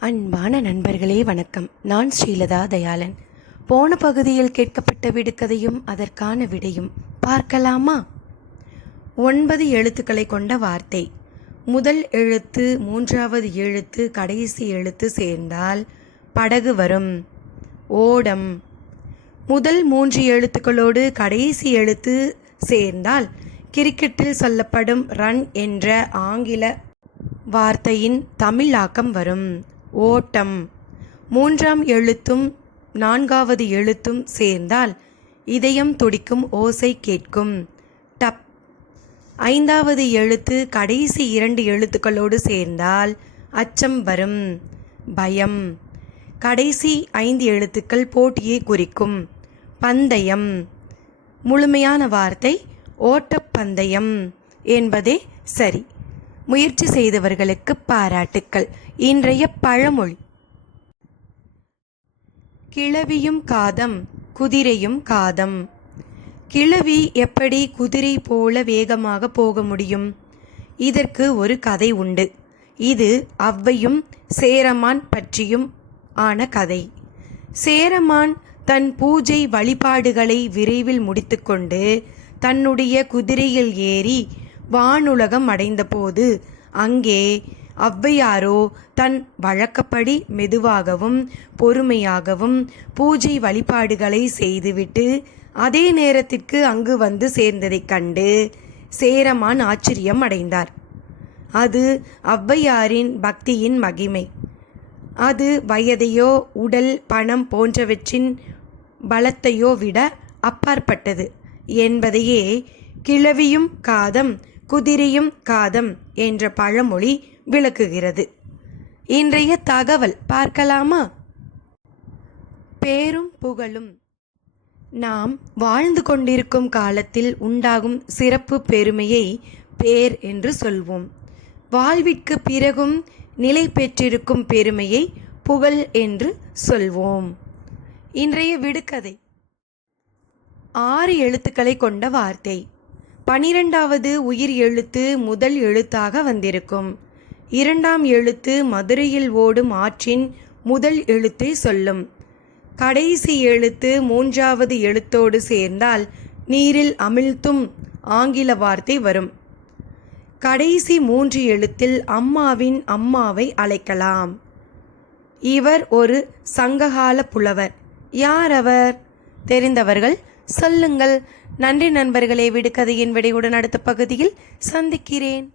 அன்பான நண்பர்களே வணக்கம். நான் ஸ்ரீலதா தயாளன். போன பகுதியில் கேட்கப்பட்ட விடுகதையும் அதற்கான விடையும் பார்க்கலாமா? ஒன்பது எழுத்துக்களை கொண்ட வார்த்தை. முதல் எழுத்து மூன்றாவது எழுத்து கடைசி எழுத்து சேர்ந்தால் படகு வரும். ஓடம். முதல் மூன்று எழுத்துக்களோடு கடைசி எழுத்து சேர்ந்தால் கிரிக்கெட்டில் சொல்லப்படும் ரன் என்ற ஆங்கில வார்த்தையின் தமிழாக்கம் வரும். ஓட்டம். மூன்றாம் எழுத்தும் நான்காவது எழுத்தும் சேர்ந்தால் இதயம் துடிக்கும் ஓசை கேட்கும். டப். ஐந்தாவது எழுத்து கடைசி இரண்டு எழுத்துக்களோடு சேர்ந்தால் அச்சம் வரும். பயம். கடைசி ஐந்து எழுத்துக்கள் போட்டியை குறிக்கும். பந்தயம். முழுமையான வார்த்தை ஓட்டப்பந்தயம் என்பதே சரி. முயற்சி செய்தவர்களுக்கு பாராட்டுக்கள். இன்றைய பழமொழி. கிழவியும் காதம் குதிரையும் காதம். கிழவி எப்படி குதிரை போல வேகமாக போக முடியும்? இதற்கு ஒரு கதை உண்டு. இது அவ்வையும் சேரமான் பற்றியும் ஆன கதை. சேரமான் தன் பூஜை வழிபாடுகளை விரைவில் முடித்துக்கொண்டு தன்னுடைய குதிரையில் ஏறி வானுலகம் அடைந்தபோது அங்கே ஔவையாரோ தன் வழக்கப்படி மெதுவாகவும் பொறுமையாகவும் பூஜை வழிபாடுகளை செய்துவிட்டு அதே நேரத்திற்கு அங்கு வந்து சேர்ந்ததைக் கண்டு சேரமான் ஆச்சரியம் அடைந்தார். அது ஔவையாரின் பக்தியின் மகிமை. அது வயதையோ உடல் பணம் போன்றவற்றின் பலத்தையோ விட அப்பாற்பட்டது என்பதையே கிழவியும் காதம் குதிரையும் காதம் என்ற பழமொழி விளக்குகிறது. இன்றைய தகவல் பார்க்கலாமா? பேரும் புகழும். நாம் வாழ்ந்து கொண்டிருக்கும் காலத்தில் உண்டாகும் சிறப்பு பெருமையை பேர் என்று சொல்வோம். வாழ்விற்கு பிறகும் நிலை பெற்றிருக்கும் பெருமையை புகழ் என்று சொல்வோம். இன்றைய விடுகதை. ஆறு எழுத்துக்களை கொண்ட வார்த்தை. பனிரெண்டாவது உயிர் எழுத்து முதல் எழுத்தாக வந்திருக்கும். இரண்டாம் எழுத்து மதுரையில் ஓடும் ஆற்றின் முதல் எழுத்தை சொல்லும். கடைசி எழுத்து மூன்றாவது எழுத்தோடு சேர்ந்தால் நீரில் அமிழ்த்தும் ஆங்கில வார்த்தை வரும். கடைசி மூன்று எழுத்தில் அம்மாவின் அம்மாவை அழைக்கலாம். இவர் ஒரு சங்ககால புலவர். யார் அவர்? தெரிந்தவர்கள் சொல்லுங்கள். நன்றி நண்பர்களே விடுகதையின் விடையுடன் அடுத்த பகுதியில் சந்திக்கிறேன்.